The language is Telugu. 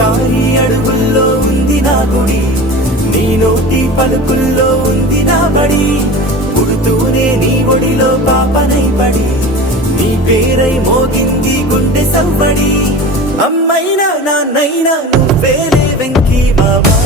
కారి అడుగుల్లో ఉంది నా గుడి, నీ నోటి పలుకుల్లో ఉంది నా బడి. పుడుతూనే నీ ఒడిలో పాపనై పడి, నీ పేరై మోగింది గుండె సవ్వడి. అమ్మైనా నాన్నైనా నువ్వేలే వెంకీ మావా.